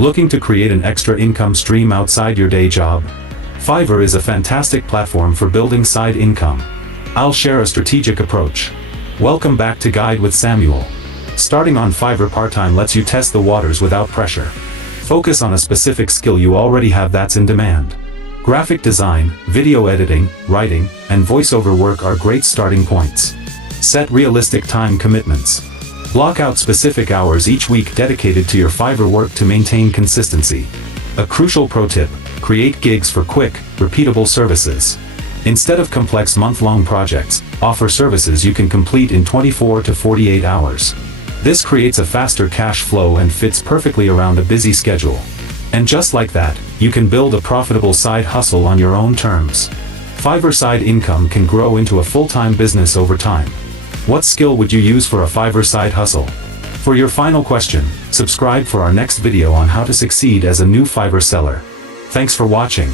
Looking to create an extra income stream outside your day job? Fiverr is a fantastic platform for building side income. I'll share a strategic approach. Welcome back to Guide with Samuel. Starting on Fiverr part-time lets you test the waters without pressure. Focus on a specific skill you already have that's in demand. Graphic design, video editing, writing, and voiceover work are great starting points. Set realistic time commitments. Block out specific hours each week dedicated to your Fiverr work to maintain consistency. A crucial pro tip: create gigs for quick, repeatable services. Instead of complex month-long projects, offer services you can complete in 24 to 48 hours. This creates a faster cash flow and fits perfectly around a busy schedule. And just like that, you can build a profitable side hustle on your own terms. Fiverr side income can grow into a full-time business over time. What skill would you use for a Fiverr side hustle? For your final question, subscribe for our next video on how to succeed as a new Fiverr seller. Thanks for watching.